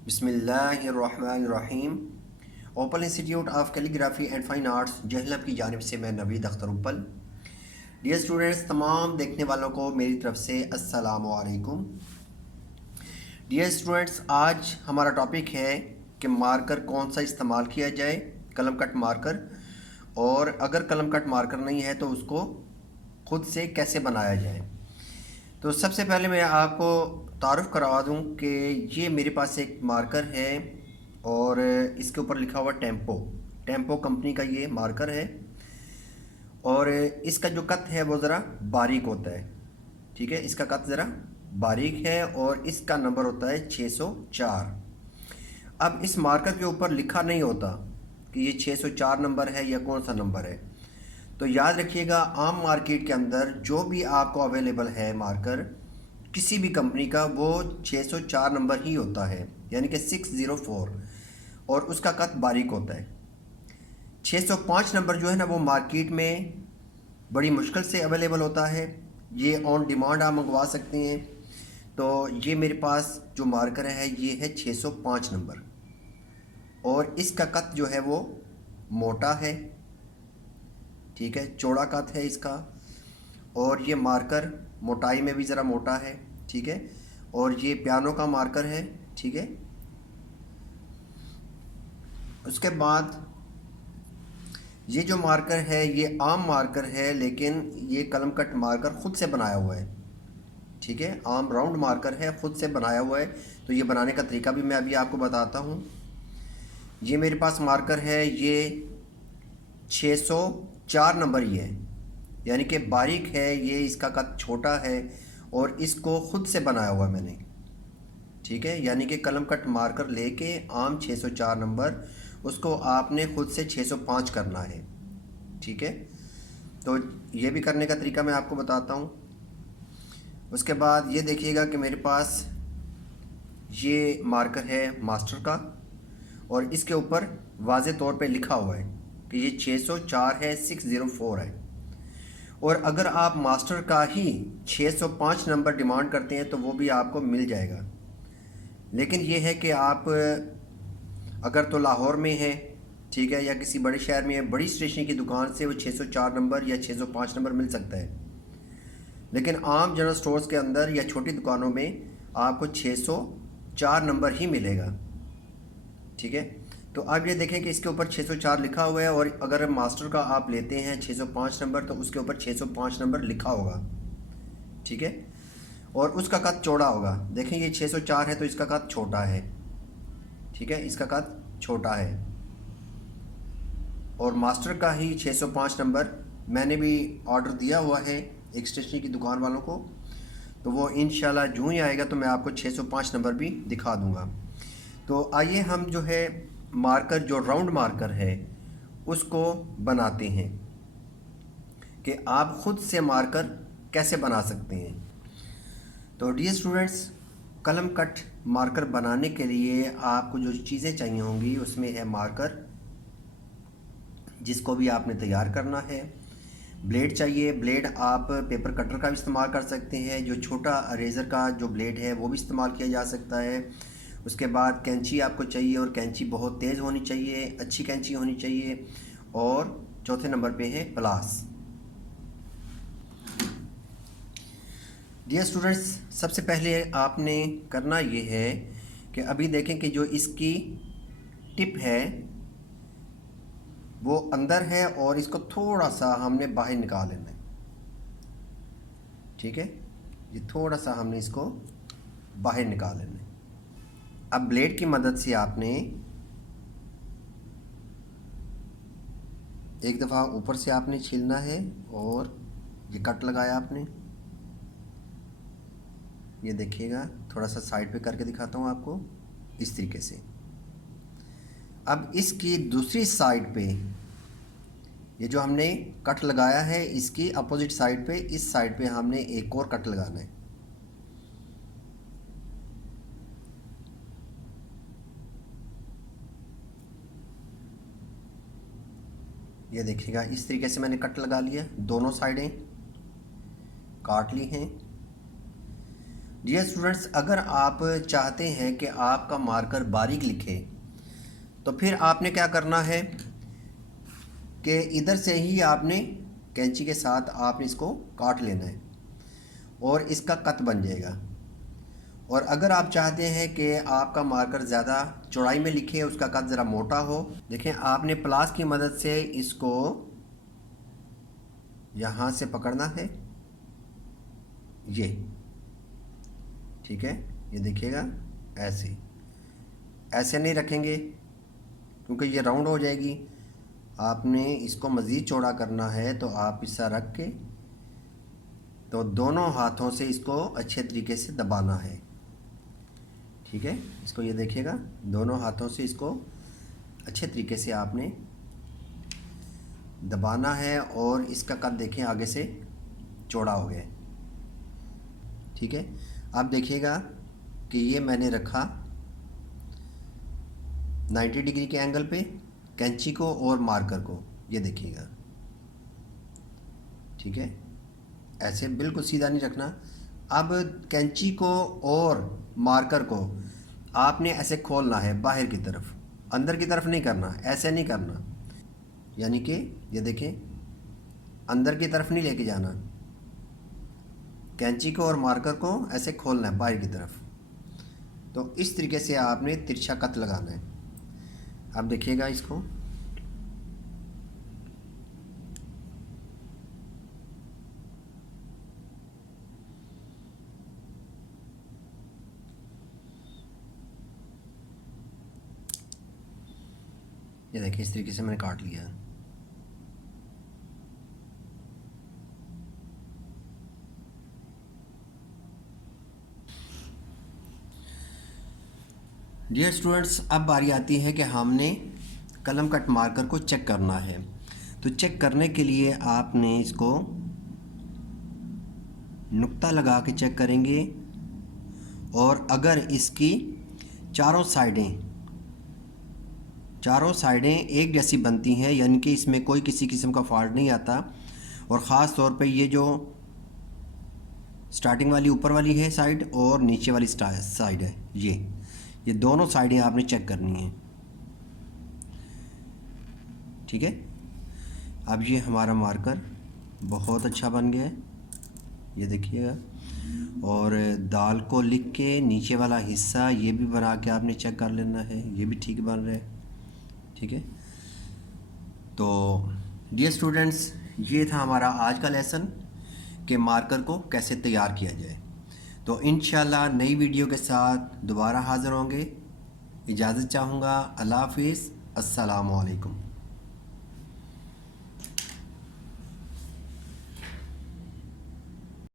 बिस्मिल्लाहिर्रहमानिर्रहीम। Open institute of calligraphy and fine arts Jhelum की जानिब से मैं नवीद अख्तर उपल। डियर स्टूडेंट्स, तमाम देखने वालों को मेरी तरफ से अस्सलामु अलैकुम। डियर स्टूडेंट्स, आज हमारा टॉपिक है कि मार्कर कौन सा इस्तेमाल किया जाए, कलम कट मार्कर, और अगर कलम कट मार्कर नहीं है तो उसको खुद से कैसे बनाया जाए। तो सबसे पहले मैं आपको तारुफ़ करवा दूं कि ये मेरे पास एक मार्कर है और इसके ऊपर लिखा हुआ टेम्पो कंपनी का ये मार्कर है और इसका जो कट है वो ज़रा बारीक होता है। ठीक है, इसका कट ज़रा बारीक है और इसका नंबर होता है 604। अब इस मार्कर के ऊपर लिखा नहीं होता कि ये 604 नंबर है या कौन सा नंबर है। तो याद रखिएगा, आम मार्केट के अंदर जो भी आपको अवेलेबल है मार्कर किसी भी कंपनी का, वो 604 नंबर ही होता है, यानी कि 604, और उसका कट बारीक होता है। 605 नंबर जो है ना, वो मार्केट में बड़ी मुश्किल से अवेलेबल होता है। ये ऑन डिमांड आप मंगवा सकते हैं। तो ये मेरे पास जो मार्कर है ये है 605 नंबर, और इसका कट जो है वो मोटा है। ठीक है, चौड़ा कट है इसका, और ये मार्कर मोटाई में भी ज़रा मोटा है। ठीक है, और ये पियानो का मार्कर है। ठीक है, उसके बाद ये जो मार्कर है ये आम मार्कर है, लेकिन ये कलम कट मार्कर ख़ुद से बनाया हुआ है। ठीक है, आम राउंड मार्कर है, ख़ुद से बनाया हुआ है। तो ये बनाने का तरीका भी मैं अभी आपको बताता हूँ। ये मेरे पास मार्कर है, ये 604 नंबर ही है, यानी कि बारीक है ये, इसका कद छोटा है और इसको ख़ुद से बनाया हुआ है मैंने। ठीक है, यानी कि कलम कट मार्कर लेके आम 604 नंबर, उसको आपने ख़ुद से 605 करना है। ठीक है, तो ये भी करने का तरीका मैं आपको बताता हूँ। उसके बाद ये देखिएगा कि मेरे पास ये मार्कर है मास्टर का, और इसके ऊपर वाज़े तौर पे लिखा हुआ है कि ये 604 है, 604 है। और अगर आप मास्टर का ही 605 नंबर डिमांड करते हैं तो वो भी आपको मिल जाएगा। लेकिन ये है कि आप अगर तो लाहौर में है, ठीक है, या किसी बड़े शहर में है, बड़ी स्टेशनरी की दुकान से वो 604 नंबर या 605 नंबर मिल सकता है। लेकिन आम जनरल स्टोर्स के अंदर या छोटी दुकानों में आपको 604 नंबर ही मिलेगा। ठीक है, तो आप ये देखें कि इसके ऊपर 604 लिखा हुआ है, और अगर मास्टर का आप लेते हैं 605 नंबर तो उसके ऊपर 605 नंबर लिखा होगा। ठीक है, और उसका कद चौड़ा होगा। देखें ये 604 है तो इसका कद छोटा है। ठीक है, इसका कद छोटा है, और मास्टर का ही 605 नंबर मैंने भी ऑर्डर दिया हुआ है एक स्टेशनरी की दुकान वालों को। तो वो इंशाल्लाह जूँ ही आएगा तो मैं आपको 605 नंबर भी दिखा दूँगा। तो आइए हम जो है मार्कर, जो राउंड मार्कर है, उसको बनाते हैं कि आप ख़ुद से मार्कर कैसे बना सकते हैं। तो डियर स्टूडेंट्स, कलम कट मार्कर बनाने के लिए आपको जो चीज़ें चाहिए होंगी उसमें है मार्कर, जिसको भी आपने तैयार करना है। ब्लेड चाहिए, ब्लेड आप पेपर कटर का भी इस्तेमाल कर सकते हैं, जो छोटा इरेज़र का जो ब्लेड है वो भी इस्तेमाल किया जा सकता है। उसके बाद कैंची आपको चाहिए, और कैंची बहुत तेज़ होनी चाहिए, अच्छी कैंची होनी चाहिए। और चौथे नंबर पे है प्लास। डियर स्टूडेंट्स, सबसे पहले आपने करना ये है कि अभी देखें कि जो इसकी टिप है वो अंदर है, और इसको थोड़ा सा हमने बाहर निकाल लेना है। ठीक है, ये थोड़ा सा हमने इसको बाहर निकाल लेना है। अब ब्लेड की मदद से आपने एक दफ़ा ऊपर से आपने छीलना है, और ये कट लगाया आपने। ये देखिएगा, थोड़ा सा साइड पे करके दिखाता हूँ आपको, इस तरीके से। अब इसकी दूसरी साइड पे ये जो हमने कट लगाया है, इसकी अपोजिट साइड पे, इस साइड पे हमने एक और कट लगाना है। ये देखिएगा, इस तरीके से मैंने कट लगा लिया, दोनों साइडें काट ली हैं। डियर स्टूडेंट्स, अगर आप चाहते हैं कि आपका मार्कर बारीक लिखे तो फिर आपने क्या करना है कि इधर से ही आपने कैंची के साथ आपने इसको काट लेना है और इसका कट बन जाएगा। और अगर आप चाहते हैं कि आपका मार्कर ज़्यादा चौड़ाई में लिखे, उसका कट ज़रा मोटा हो, देखें आपने प्लास की मदद से इसको यहाँ से पकड़ना है, ये ठीक है। ये देखिएगा ऐसे ऐसे नहीं रखेंगे क्योंकि ये राउंड हो जाएगी। आपने इसको मज़ीद चौड़ा करना है तो आप इसा रख के तो दोनों हाथों से इसको अच्छे तरीके से दबाना है, ठीक है। इसको ये देखिएगा, दोनों हाथों से इसको अच्छे तरीके से आपने दबाना है और इसका कट देखें आगे से चौड़ा हो गया, ठीक है। अब देखिएगा कि ये मैंने रखा 90 डिग्री के एंगल पे कैंची को और मार्कर को, ये देखिएगा, ठीक है। ऐसे बिल्कुल सीधा नहीं रखना। अब कैंची को और मार्कर को आपने ऐसे खोलना है बाहर की तरफ, अंदर की तरफ नहीं करना, ऐसे नहीं करना, यानी कि ये देखें अंदर की तरफ नहीं लेके जाना, कैंची को और मार्कर को ऐसे खोलना है बाहर की तरफ। तो इस तरीके से आपने तिरछा कट लगाना है। अब देखिएगा इसको, ये देखिए इस तरीके से मैंने काट लिया है। डियर स्टूडेंट्स, अब बारी आती है कि हमने कलम कट मार्कर को चेक करना है। तो चेक करने के लिए आपने इसको नुक्ता लगा के चेक करेंगे और अगर इसकी चारों साइडें एक जैसी बनती हैं, यानी कि इसमें कोई किसी किस्म का फॉल्ट नहीं आता, और ख़ास तौर पे ये जो स्टार्टिंग वाली ऊपर वाली है साइड और नीचे वाली साइड है, ये दोनों साइडें आपने चेक करनी है, ठीक है। अब ये हमारा मार्कर बहुत अच्छा बन गया है, ये देखिएगा। और दाल को लिख के नीचे वाला हिस्सा ये भी बना के आपने चेक कर लेना है, ये भी ठीक बन रहा है, ठीक है। तो डियर स्टूडेंट्स, ये था हमारा आज का लेसन कि मार्कर को कैसे तैयार किया जाए। तो इंशाल्लाह नई वीडियो के साथ दोबारा हाज़िर होंगे। इजाज़त चाहूँगा। अल्लाह हाफ़िज़। अस्सलामु अलैकुम।